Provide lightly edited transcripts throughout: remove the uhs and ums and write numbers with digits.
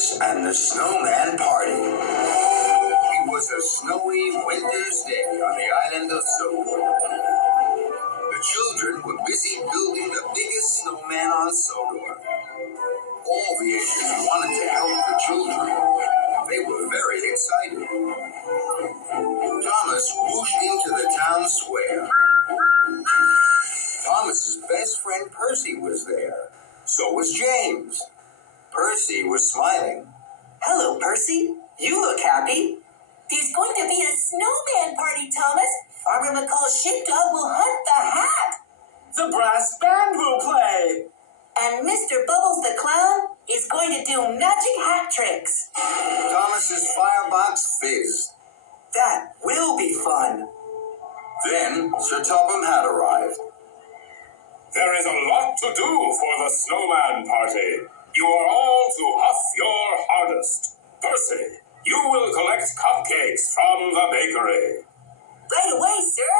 Thomas and the Snowman Party. It was a snowy winter's day on the island of Sodor. The children were busy building the biggest snowman on Sodor. All the agents wanted to help the children. They were very excited. Thomas whooshed into the town square. Thomas's best friend Percy was there. So was James. Percy was smiling. Hello, Percy. You look happy. There's going to be a snowman party, Thomas. Farmer McCall's sheepdog will hunt the hat. The brass band will play. And Mr. Bubbles the clown is going to do magic hat tricks. Thomas's firebox fizzed. That will be fun. Then Sir Topham had arrived. There is a lot to do for the Snowman Party. You are all to huff your hardest. Percy, you will collect cupcakes from the bakery. Right away, sir.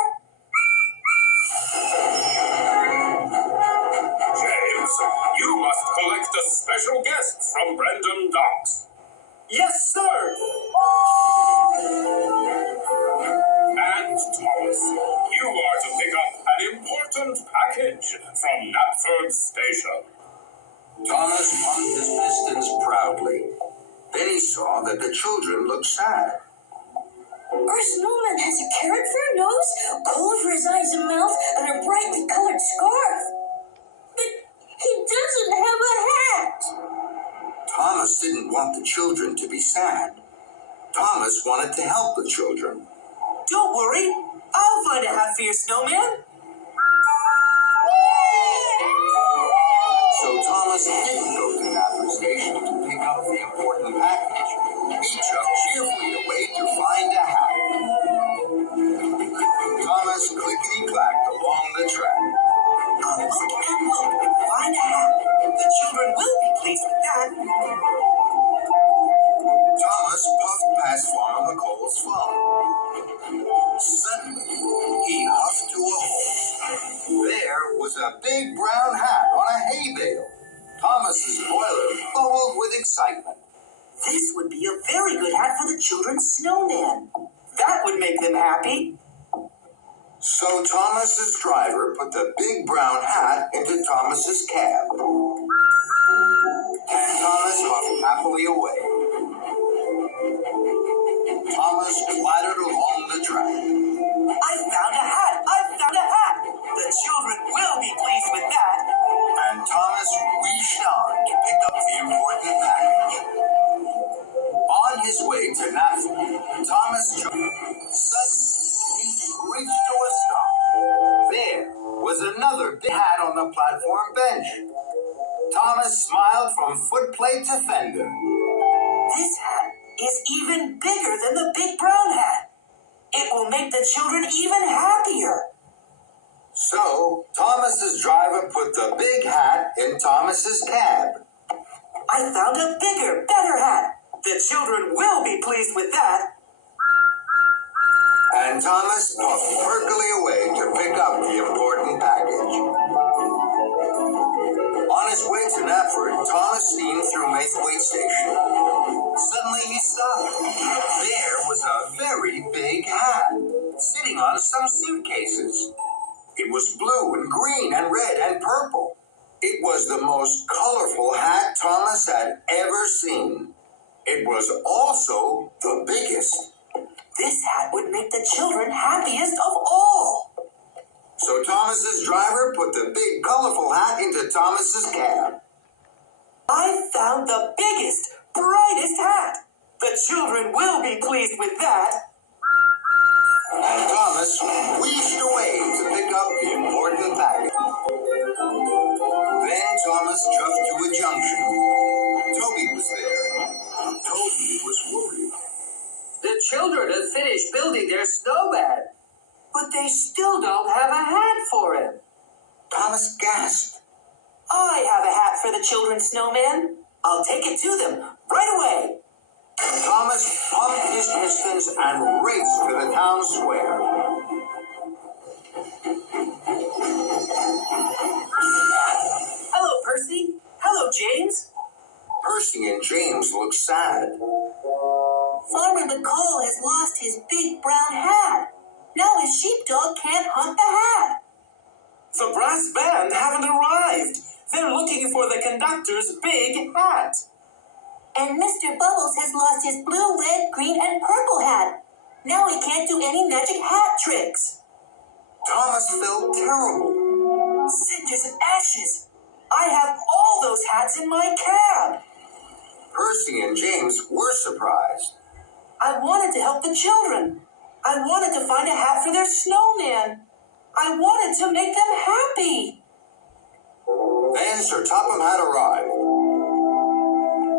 James, you must collect a special guest from Brendan Docks. Yes, sir. And Thomas, you are to pick up an important package from Knapford Station. Thomas pumped his pistons proudly. Then he saw that the children looked sad. Our snowman has a carrot for a nose, coal for his eyes and mouth, and a brightly colored scarf. But he doesn't have a hat. Thomas didn't want the children to be sad. Thomas wanted to help the children. Don't worry. I'll find a hat for your snowman. So Thomas didn't go to Knapford Station to pick up the important package. He chugged cheerfully away to find a hat. Thomas clickety-clacked along the track. I'll look and look and find a hat. The children will be pleased with that. Thomas puffed past Farmer McCall's farm. Suddenly, he huffed to a halt. There was a big brown hat on a hay bale. Thomas's boiler bubbled with excitement. This would be a very good hat for the children's snowman. That would make them happy. So Thomas's driver put the big brown hat into Thomas's cab. And Thomas puffed happily away. Thomas clattered along the track. I found a hat. I found a hat. The children will be pleased with that. And Thomas reached on to pick up the important package. On his way to Knapford, Thomas jumped. Suddenly, he screeched to a stop. There was another big hat on the platform bench. Thomas smiled from footplate to fender. This hat is even bigger than the big brown hat. It will make the children even happier. So, Thomas's driver put the big hat in Thomas's cab. I found a bigger, better hat. The children will be pleased with that. And Thomas puffed perkily away to pick up the important package. On his way to Knapford, Thomas steamed through Maithwaite Station. Suddenly he stopped. There was a very big hat, sitting on some suitcases. It was blue and green and red and purple. It was the most colorful hat Thomas had ever seen. It was also the biggest. This hat would make the children happiest of all. So Thomas's driver put the big colorful hat into Thomas's cab. I found the biggest, brightest hat. The children will be pleased with that. And Thomas wheezed away to pick up the important package. Then Thomas drove to a junction. Toby was there. Toby was worried. The children have finished building their snowman, but they still don't have a hat for him. Thomas gasped. I have a hat for the children's snowman. I'll take it to them right away. Thomas pumped his pistons and raced to the town square. Hello, Percy. Hello, James. Percy and James looked sad. Farmer McCall has lost his big brown hat. Now his sheepdog can't hunt the hat. The brass band haven't arrived. They're looking for the conductor's big hat. And Mr. Bubbles has lost his blue, red, green, and purple hat. Now he can't do any magic hat tricks. Thomas felt terrible. Cinders and ashes. I have all those hats in my cab. Percy and James were surprised. I wanted to help the children. I wanted to find a hat for their snowman. I wanted to make them happy. Then Sir Topham Hatt arrived.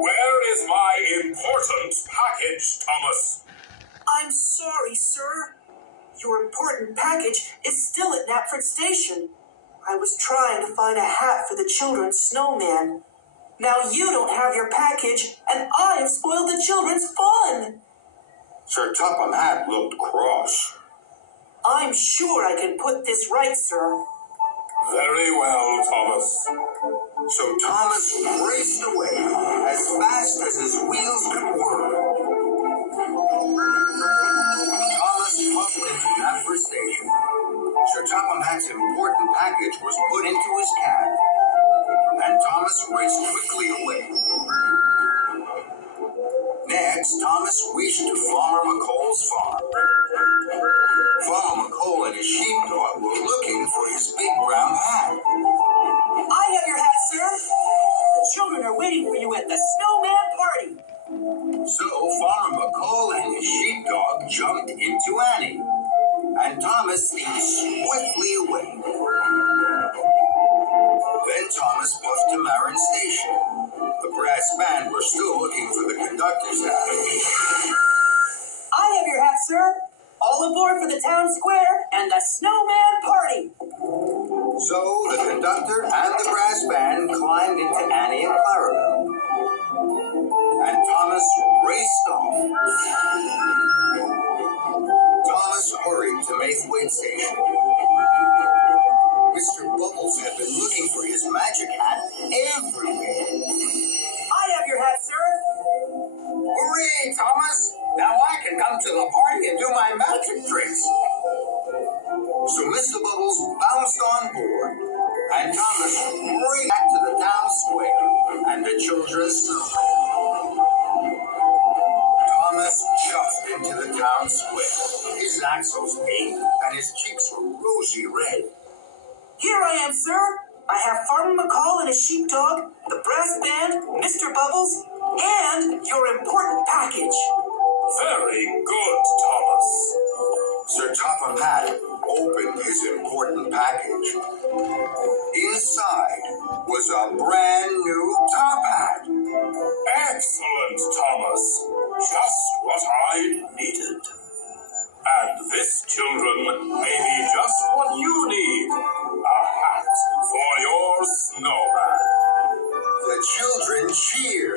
Where is my important package, Thomas? I'm sorry, sir. Your important package is still at Knapford Station. I was trying to find a hat for the children's snowman. Now you don't have your package, and I have spoiled the children's fun. Sir Topham Hatt looked cross. I'm sure I can put this right, sir. Very well, Thomas. So Thomas raced away as fast as his wheels could whirl. Thomas puffed into Knapford Station. Sir Topham Hatt's important package was put into his cab, and Thomas raced quickly away. Next, Thomas reached to Farmer McColl's farm. Farmer McColl and his sheepdog were looking for his big brown hat. I have your hat, sir. The children are waiting for you at the snowman party. So Farmer McColl and his sheepdog jumped into Annie, and Thomas steamed swiftly away. Then Thomas puffed to Marin Station. The brass band were still looking for the conductor's hat. I have your hat, sir. All aboard for the town square and the snowman party. So the conductor and the brass band climbed into Annie and Clarabelle, and Thomas raced off. Thomas hurried to Maithwaite Station. Mr. Bubbles had been looking for his magic hat everywhere. I have your hat, sir. Hooray, Thomas! Now I can come to the party and do my magic tricks. So Mr. Bubbles bounced on board, and Thomas hurried back to the town square and the children's snowman. Thomas jumped into the town square. His axles ached and his cheeks were rosy red. Here I am, sir. I have Farmer McCall and his sheepdog, the brass band, Mr. Bubbles, and your important package. Very good, Thomas. Sir Topham Hatt opened his important package. Inside was a brand new top hat. Excellent, Thomas. Just what I needed. And this, children, may be just what you need. A hat for your snowman. The children cheered.